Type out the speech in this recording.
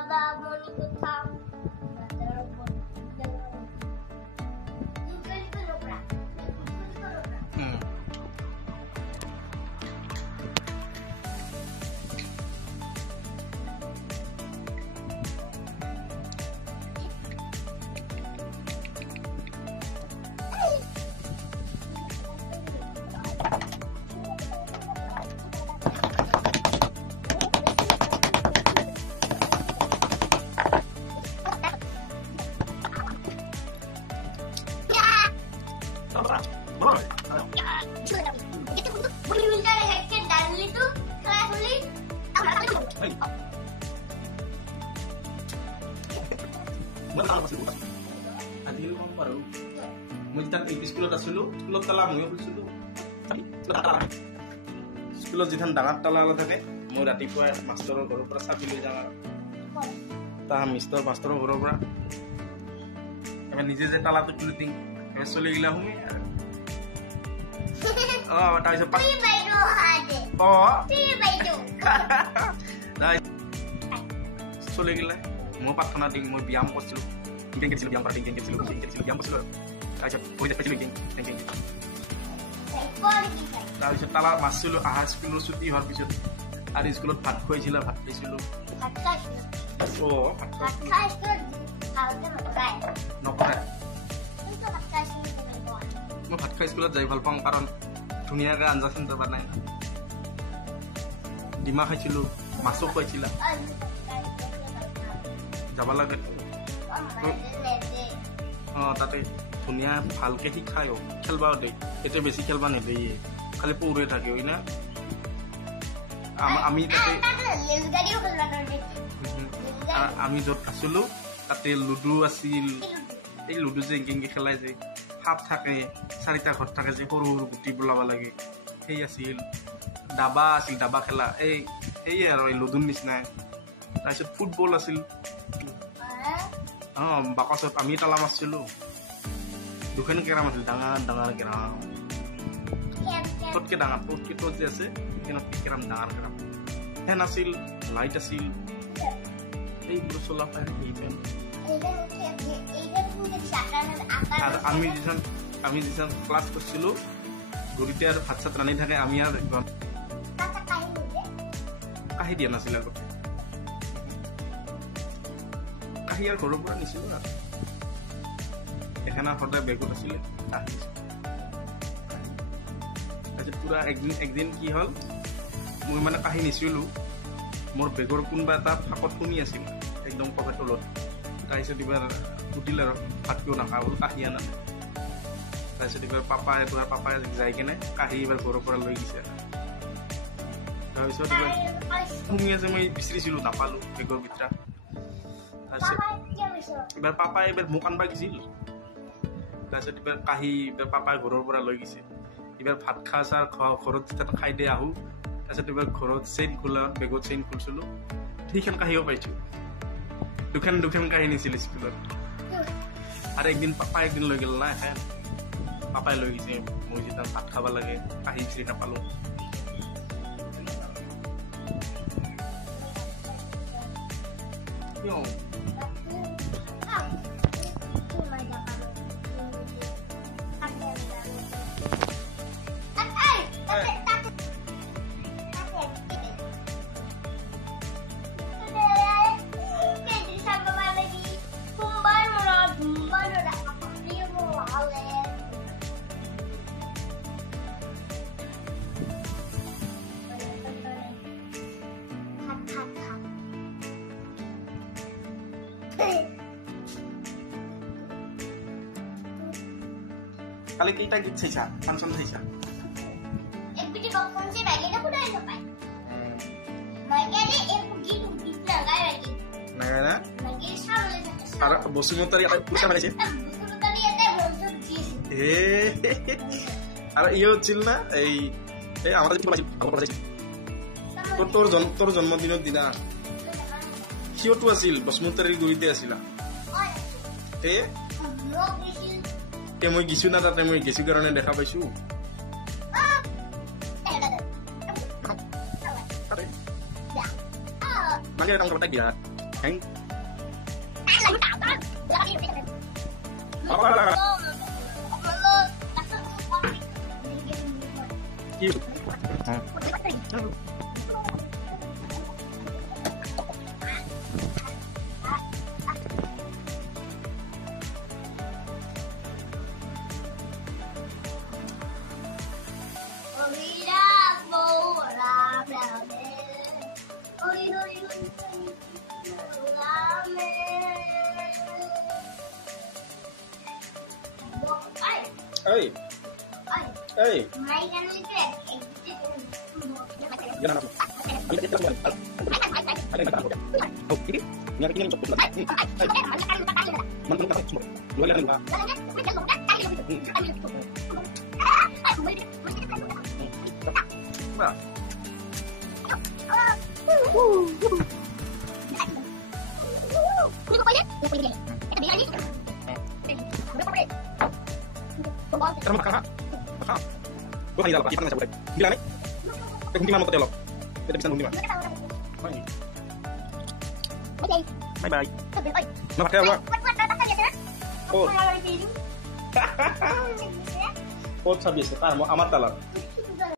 দাদা মনি কথা স্কুলত যিখন ডাঙৰ তালা থাকে মই ৰাতিপুৱাই মাষ্টৰৰ ঘৰৰ পৰা চাবি লৈ যাওঁ তাৰ মাষ্টৰৰ ঘৰৰ পৰা এবাৰ নিজে যে তালাটো খুলি দিম এবাৰ চলি গিলা শুমি তাৰপিছত চলি গিলা মই প্ৰাৰ্থনা দিম মই ব্যায়াম কৰিছিলোঁ ব্যায়াম কৰিছিলোঁ তাৰপিছত তালা মাৰিছিলোঁ আহা স্কুলৰ ছুটি হোৱাৰ পিছত আৰু স্কুলত ভাত খুৱাইছিলা ভাত খাইছিলোঁ নকৰে মই ভাত খাই স্কুলত যাই ভাল পাওঁ কাৰণ ধুনীয়াকৈ আঞ্জা চাঞ্জা বনাই ডিমা খাইছিলোঁ মাছো খুৱাইছিলা যাব লাগে তাতে ধুনীয়া ভালকে শিক্ষাই খেলবাও দেই এতিয়া বেছি খেলবা নেদেয়ে খালি পৌৰে থাকে হয় না আমি তাতে আমি য'ত আছিলোঁ তাতে লুডু আছিল এই লুডু যে এংকে খেলাই যে সাপ থাকে 4টা ঘৰ থাকে যে সৰু সৰু গুটি বলাব লাগে সেই আছিল দাবা আছিল দাবা খেলা সেয়ে আৰু এই লুডুৰ নিচিনাই তাৰপিছত ফুটবল আছিল বাকচত আমি তালা মাৰিছিলোঁ দুখন কেৰাম আছিল ডাঙৰ কেৰাম ততকে ডাঙৰ ততকে তত যে আছে সেইখনত কেৰাম ডাঙৰ কেৰাম ফেন আছিল লাইট আছিল এইবোৰ চলা পাই আৰু আমি যিজন ক্লাছ কৰিছিলোঁ গৰুতে আৰু ভাত চাত ৰান্ধি থাকে আমি আৰু কাহি দিয়া নাছিল আগতে কাহি আৰু ঘৰৰ পৰা নিছিলোঁ আৰু এখানা সদায় বেগত আছিলে তাৰপিছত পুৰা একদিন কি হ'ল মই মানে কাহি নিছিলোঁ মোৰ বেগৰ কোনোবা এটা ফাঁকত শুনি আছিল একদম কফে তলত তাৰপিছত এইবাৰ সুধিল আৰু ভাত কিয় নাখাওঁ বোলো কাহি আনা তাৰপিছত এইবাৰ পাপাই যাই কেনে কাহি এইবাৰ ঘৰৰ পৰা লৈ গৈছে তাৰপিছত এইবাৰ শুমি আছে মই বিচাৰিছিলোঁ নাপালোঁ বেগৰ ভিতৰত তাৰপিছত এইবাৰ পাপাই মোক আনবা গৈছিল তাৰপিছত এইবাৰ কাহি পাপাই ঘৰৰ পৰা লৈ গৈছে এইবাৰ ভাত খোৱা চাহ ঘৰত যেতিয়া খাই দিয়ে আহোঁ তাৰপিছত এইবাৰ ঘৰত চেইন খোলা বেগত চেইন খুলিছিলোঁ সেইখন কাহিও পাইছোঁ দুখন কাহি নিছিল স্কুলত আৰু একদিন পাপাই লৈ গ'ল না এখন পাপাই লৈ গৈছে মই যেতিয়া ভাত খাব লাগে কাহি বিচাৰি নাপালোঁ কালি কেইটা গীত চাইছা ফাংচন চাইছা একবিটি বকন সে বাইলে না খুদাই না পাই মাইকেলে এক গীত লাগাই রাখি না না মাইকে সামনে থাকে আর বসুমতারি আর পুষা মানেছে বসুমতারি এটা বলছো দিয়েছে আর ইও ছিল না এই আমাদের তোর জন্মদিনের দিনা সিওটো আছিল বসুমতারির গুৰিতে আছিলা মই গিছো না তাতে মই গেছো কাৰণে দেখা পাইছো মানে কাম কৰতে দিয়া Heng. Lagi tak apa. Lagi tak. Apa? Kiu. Hey. Hey. Mainan itu ya. Jangan apa. Ada oh, ini. Ini yang cukup lah. Mana kita semua. Dua yang enggak. Nah. Karena kakak. Gua hanya dapat ikan nggak boleh. Gila nih. Gunting mau ketelo. Tidak bisa gunting. Bye. Bye bye. Nama kayak Oh. Oh, sabis. Ah, mau amat lah.